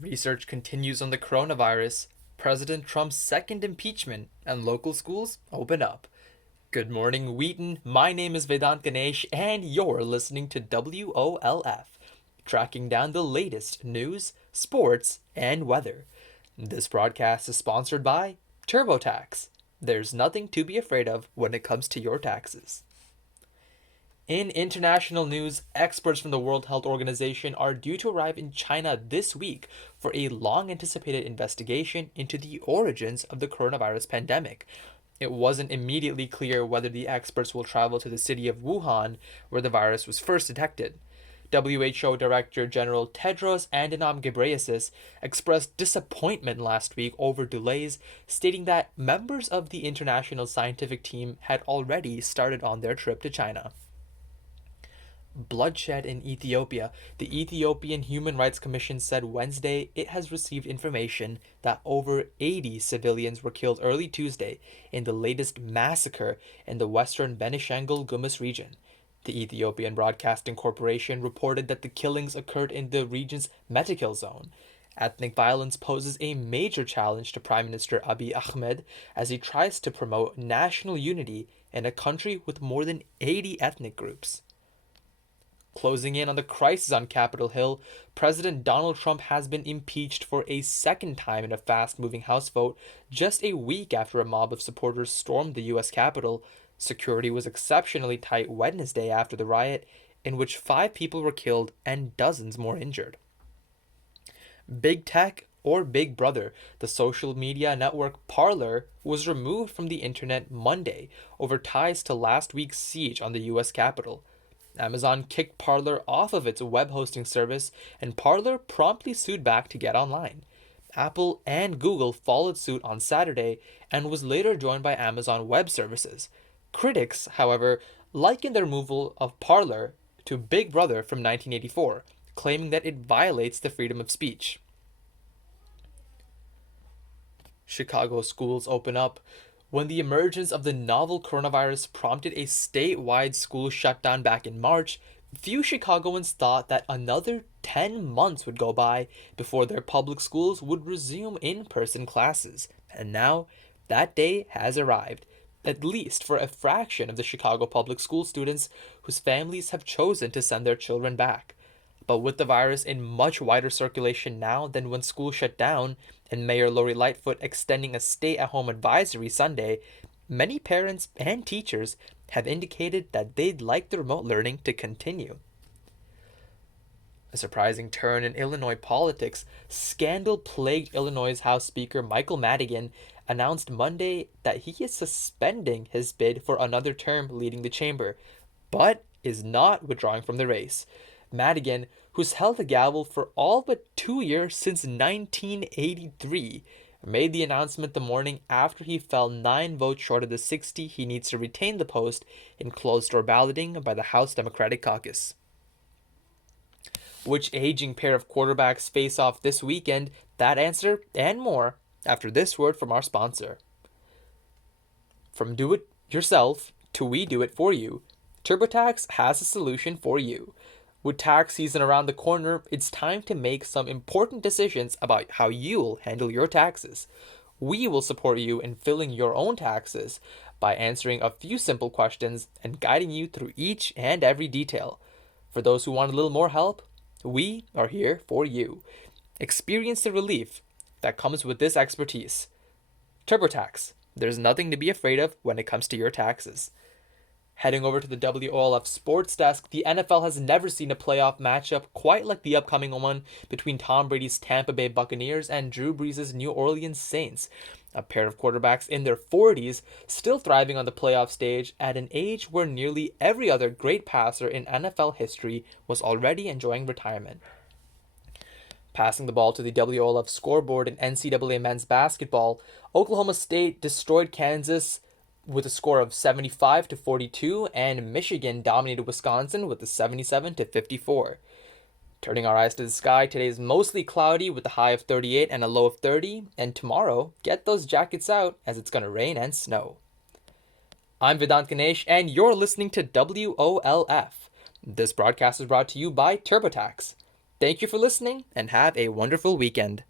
Research continues on the coronavirus, President Trump's second impeachment, and local schools open up. Good morning, Wheaton. My name is Vedant Ganesh, and you're listening to WOLF, tracking down the latest news, sports, and weather. This broadcast is sponsored by TurboTax. There's nothing to be afraid of when it comes to your taxes. In international news, experts from the World Health Organization are due to arrive in China this week for a long anticipated investigation into the origins of the coronavirus pandemic. It wasn't immediately clear whether the experts will travel to the city of Wuhan, where the virus was first detected. WHO Director General Tedros Adhanom Ghebreyesus expressed disappointment last week over delays, stating that members of the international scientific team had already started on their trip to China. Bloodshed in Ethiopia. The Ethiopian Human Rights Commission said Wednesday it has received information that over 80 civilians were killed early Tuesday in the latest massacre in the western Benishangul Gumuz region. The Ethiopian Broadcasting Corporation reported that the killings occurred in the region's Mekelle zone. Ethnic violence poses a major challenge to Prime Minister Abiy Ahmed as he tries to promote national unity in a country with more than 80 ethnic groups. Closing in on the crisis on Capitol Hill, President Donald Trump has been impeached for a second time in a fast moving House vote just a week after a mob of supporters stormed the U.S. Capitol. Security was exceptionally tight Wednesday after the riot, in which 5 people were killed and dozens more injured. Big Tech, or Big Brother, the social media network Parler, was removed from the internet Monday over ties to last week's siege on the U.S. Capitol. Amazon kicked Parler off of its web hosting service, and Parler promptly sued back to get online. Apple and Google followed suit on Saturday and was later joined by Amazon Web Services. Critics, however, likened the removal of Parler to Big Brother from 1984, claiming that it violates the freedom of speech. Chicago schools open up. When the emergence of the novel coronavirus prompted a statewide school shutdown back in March, few Chicagoans thought that another 10 months would go by before their public schools would resume in person classes. And now, that day has arrived, at least for a fraction of the Chicago public school students whose families have chosen to send their children back. But with the virus in much wider circulation now than when school shut down, and Mayor Lori Lightfoot extending a stay-at-home advisory Sunday, many parents and teachers have indicated that they'd like the remote learning to continue. A surprising turn in Illinois politics, scandal-plagued Illinois House Speaker Michael Madigan announced Monday that he is suspending his bid for another term leading the chamber, but is not withdrawing from the race. Madigan, who's held the gavel for all but 2 years since 1983, made the announcement the morning after he fell 9 votes short of the 60 he needs to retain the post in closed-door balloting by the House Democratic Caucus. Which aging pair of quarterbacks face off this weekend? That answer and more after this word from our sponsor. From do it yourself to we do it for you, TurboTax has a solution for you. With tax season around the corner, it's time to make some important decisions about how you'll handle your taxes. We will support you in filling your own taxes by answering a few simple questions and guiding you through each and every detail. For those who want a little more help, we are here for you. Experience the relief that comes with this expertise. TurboTax. There's nothing to be afraid of when it comes to your taxes. Heading over to the WOLF Sports Desk, the NFL has never seen a playoff matchup quite like the upcoming one between Tom Brady's Tampa Bay Buccaneers and Drew Brees' New Orleans Saints. A pair of quarterbacks in their 40s, still thriving on the playoff stage at an age where nearly every other great passer in NFL history was already enjoying retirement. Passing the ball to the WOLF scoreboard in NCAA men's basketball, Oklahoma State destroyed Kansas with a score of 75-42, and Michigan dominated Wisconsin with a 77-54. Turning our eyes to the sky, today is mostly cloudy with a high of 38 and a low of 30, and tomorrow, get those jackets out as it's going to rain and snow. I'm Vedant Ganesh, and you're listening to WOLF. This broadcast is brought to you by TurboTax. Thank you for listening and have a wonderful weekend.